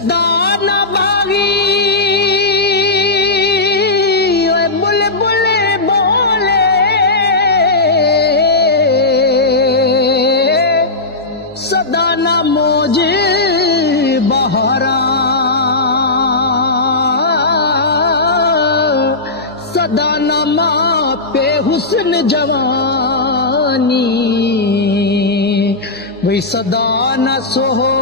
सदा न बागी बुलबुल बोले सदा न मौज बहारा सदा न मापे हुस्न जवानी वही सदा न सोहो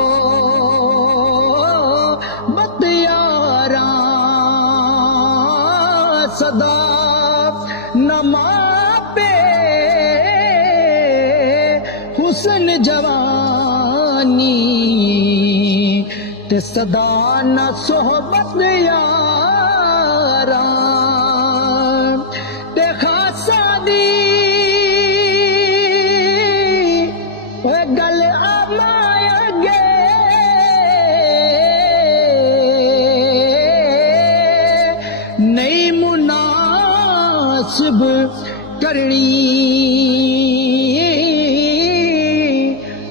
सदा नमा पे हुस्न जवानी ते सदा न सोहबत यारा ते खासा दी गल आमायगे नहीं मुनासिब करनी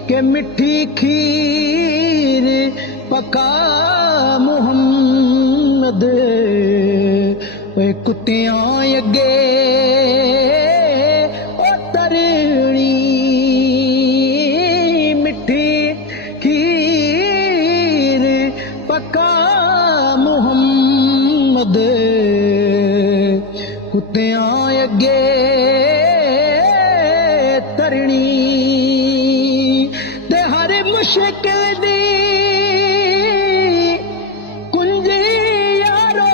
के मिठी खीर पका मुहम्मद कुत्तियां अगे ओ तरणी मिठी खीर पका मुहम्मद कुत्तियां अगे तरणी ते हर मुश्किल दी कुंजी यारो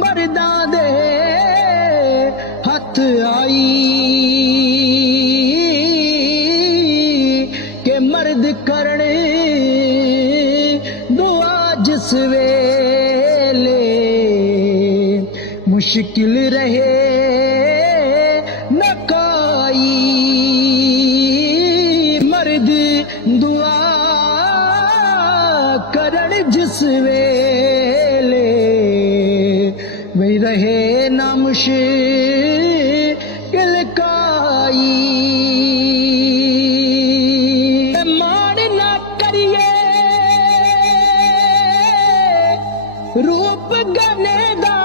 मर्दां दे हथ आई के मर्द करने जिस वेले मुश्किल रहे न काई मर्द दुआ करण जिस वेले वही रहे न मुश्किल काई रूप गनेदा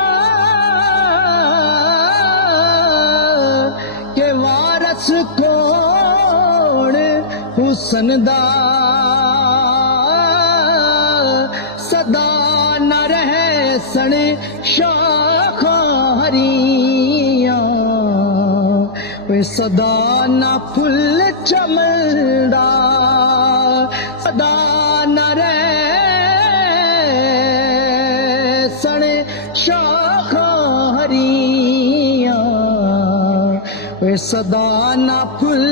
के वारस कौन हुसन दा सदा न रहे सन शाखां हरियां सदा न फुल चमड़ा सदा न रहे शाखां हरियां सदा न फुल